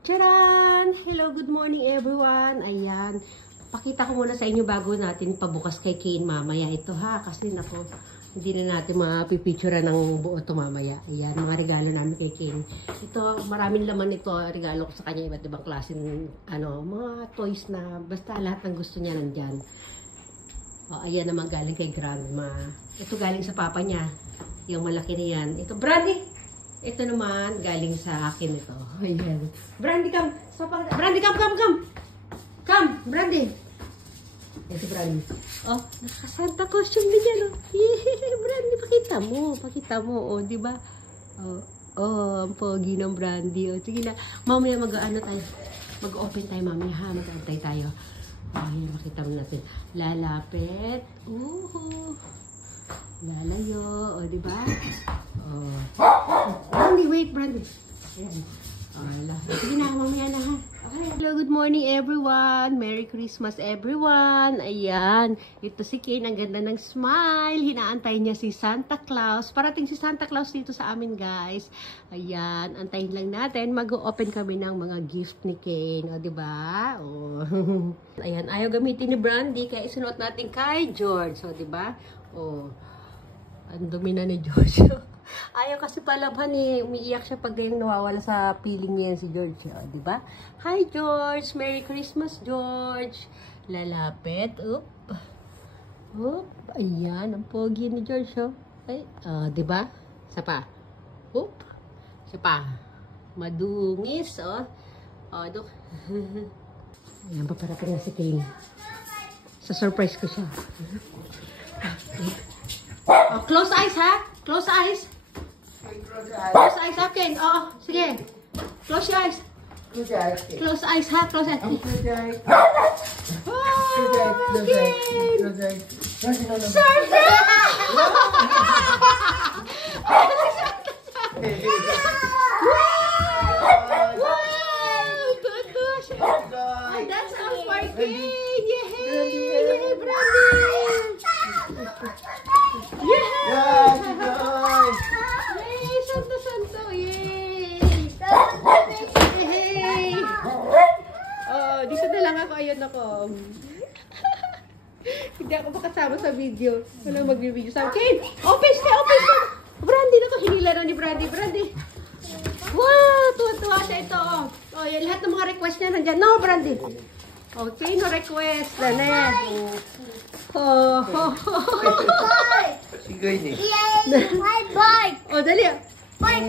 Charan! Hello, good morning everyone. Ayan. Pakita ko muna sa inyo bago natin pabukas kay Kane mamaya. Ito ha, kasi nako, hindi na natin mapipicture ng buo ito mamaya. Ayan, mga regalo namin kay Kane. Ito, maraming laman ito. Regalo ko sa kanya, iba't ibang klase ng mga toys na basta lahat ng gusto niya nandyan. O, ayan naman galing kay Grandma. Ito galing sa papa niya. Yung malaki na yan. Ito, Brandy! Ito naman, galing sa akin ito. Ayan. Brandy, come! Brandy, come! Come, Brandy! Ito, Brandy. Oh, naka-Santa costume din yan, oh. Yeah, Brandy, pakita mo, oh, di ba? Oh, ang pogi ng Brandy, oh. Sige na, mamaya mag-open tayo mamaya, ha? Mag-antay tayo. Ayan, makita mo natin. Lalapit. Lalayo, o, diba? Oh. Brandy, wait, Brandy. Ayan. Sige na, mamaya na, ha? Okay. Hello, good morning, everyone. Merry Christmas, everyone. Ayan. Ito si Kane, ang ganda ng smile. Hinaantay niya si Santa Claus. Parating si Santa Claus dito sa amin, guys. Ayan, antayin lang natin. Mag-open kami ng mga gift ni Kane. O, diba? O. Ayan, ayaw gamitin ni Brandy, kaya isunuot natin kay George. O, diba? O. Ang dumi na ni George. Ayaw kasi palabhan eh. Umiiyak siya pag yung nawawala sa piling niya si George. O, diba? Hi, George! Merry Christmas, George! Lalapit. Oop. Ayan. Ang pogi ni George. Oh. Ay, diba? Isa pa. Oop. Isa pa. Madungis. Oh. Duk. Ayan, paparating na si Kane. Sa-surprise ko siya. Close eyes, ha? Close eyes. Close eyes, okay. Sige. Close your eyes. Close eyes, ha? Close eyes. That's all for Kane. Yay, Brandy. Yeah! Yay! Santo! Yay! Yay! Oh, dito na lang ako. Ayun ako. Hindi ako makasama sa video. Wala mag-video sa akin. Open siya! Brandy na ko. Hinila na ni Brandy. Wow! Tuwa-tuwa siya ito. Oh, yan. Lahat ng mga request niya nandyan. No, Brandy. Okay, no request. Dane. Sigay ni. Bye. Oh, dali. Bye.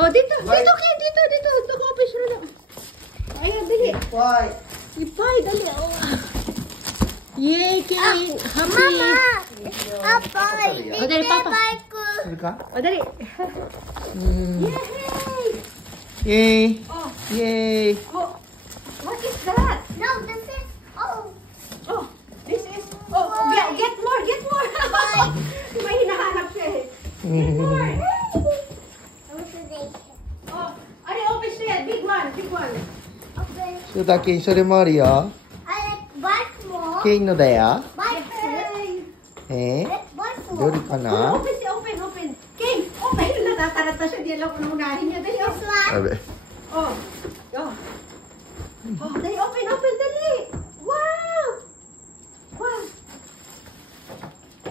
Oh, dito. Dito. Open siya na. Ayan, dali. Ipay, dali. Oh. Yay, Kane. Happy. Mama. Papa. Oh, dali, Papa. Ka? Oh, dali. Yay. Yay. Oh. Yay. Oh. What is that? No, this is. Oh, this is. Oh, get more. May hinahanap siya eh. Get more. Oh, ano open siya? Big one. Okay. それだけそれもあるよ。 I like bite more. ケインのだよ。 Bite more. Bite ど more. れか Oh, な open siya, open. King, open. Natatarata siya. Di alam ko na unahin niya. Dali, This oh. one. Oh, dali, open, dali. Wow.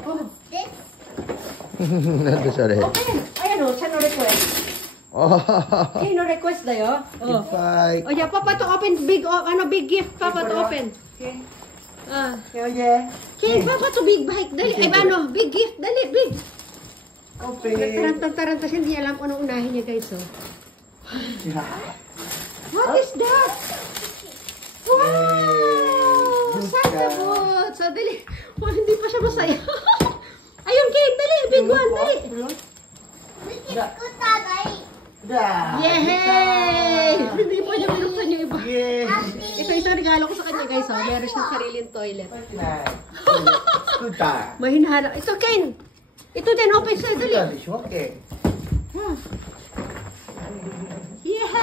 Oh, This. なんでそれ open. Ayan o, siya no request. ああ King, no request dayo. いっぱい Oh, yeah, Papa to open big gift, Papa to open. Okay. King, Papa to big bike. Dali, ay ano, big gift, dali, big. Tarantang siya, hindi alam kung anong unahin niya, guys, oh. What is that? Wow! Santa boots. So, dali. Oh, hindi pa siya masaya. Ayun, Kane, dali, big one, dali. Yay! Hindi pa niya binuksan yung iba. Ito isang regalo ko sa kanya, guys. Oh. Meron siyang sariling toilet. Mahinahanap. Ito, Kane. Ito din, open siya. Dali. Yeah!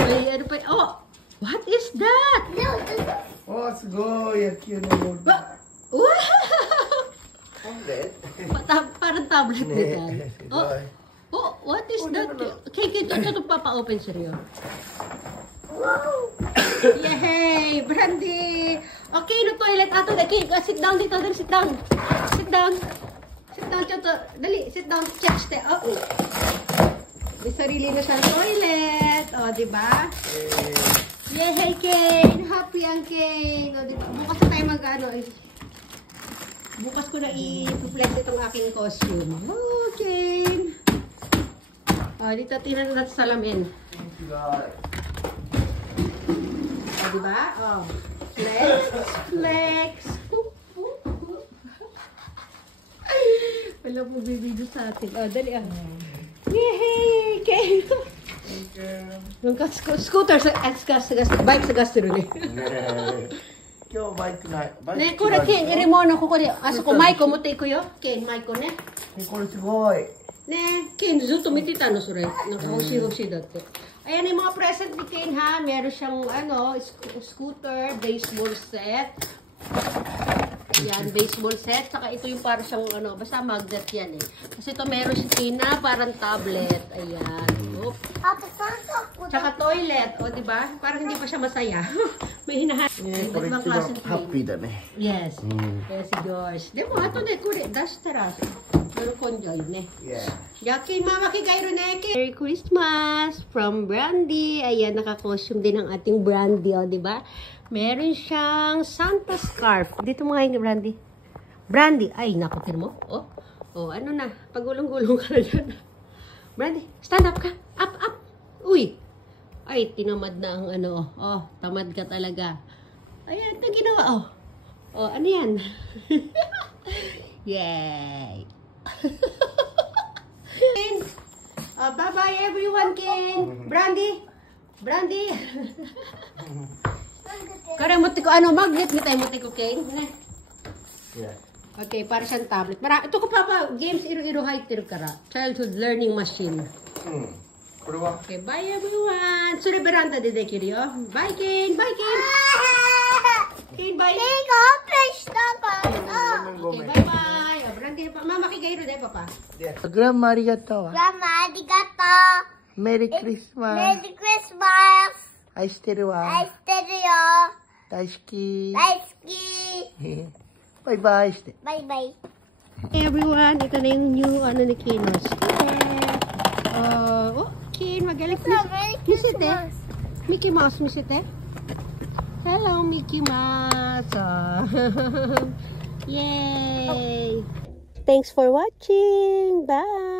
May ano pa. Oh! What is that? No, this is. おーすごい野球のボール Wow! tablet Parang tablet din yan. ねえすごい Oh, What is that? Okay, ito papa-open sa'yo. Yay! Brandy! Okay, no toilet ato. Okay, sit down dito. Dali, sit down. Sit down. Sit down, Choto. Dali, sit down. Check. Oh. May sarili na siyang toilet. O, diba? Yay, Kane! Happy ang Kane! O, diba? Bukas na tayo mag-ano. Bukas ko na i-flex itong aking costume. Oh, Kane! O, dito tingnan natin sa salamin. O, diba? O. Flex! Wala po bibidyo sa atin. O, dali ah. Yay! Kane! Yung scooter sa bike sa gas rin eh. 今日バイクない。バイク ね、これケン、入れ物ここで、あそこマイク持っていくよ。ケン、マイクね。これすごい。ね、ケンずっと見てたの、それ。なんか欲しいだって。Ayan yung mga present ni Ken ha. Meron siyang scooter, baseball set. Yan, baseball set. Saka ito yung para siyang basta magnet yan eh. Kasi ito meron si Tina, parang tablet. Ayan. Oh. Tsaka toilet. O, diba? Parang hindi pa siya masaya. May hinahanap. これ一番ハッピーだね。 Yes. Yes, George. でも、あとね、これ出したら、喜んじゃうよね。Yakin, Mama Kikairo Neke. Merry Christmas from Brandy. Ayan, naka-costume din ang ating Brandy, o, diba? Meron siyang Santa scarf. Dito mo nga yung Brandy. Brandy. Ay, nakutin mo. Oh, ano na. Pagulong-gulong ka na dyan. Brandy, stand up ka. Up. Uy. Ay, tinamad na ang tamad ka talaga. Ayan, ito ginawa, ano yan? Yay! Ken! Bye-bye everyone, Ken! Brandy! Kaya mo tiko, magnet kita mo tiko, Ken? Okay, para siyang tablet. Ito ko papa, games iro-iro haiter kara. Childhood learning machine. Okay, bye everyone. Sure veranda de dekiru yo. Bye Ken. Ken, bye. Okay, bye-bye. Brandy, Mama Kikairo de papa. グランマありがとう。 Grandma, arigato. メリークリスマス。 Merry Christmas. 愛してるわ。愛してるよ。大好き。大好き。バイバイして。バイバイ。 Hey everyone, ito na yung new ni Ken. Ken, magaling. Misite. Mickey Mouse, misite. Hello, Mickey Mouse. Yay! Thanks for watching. Bye!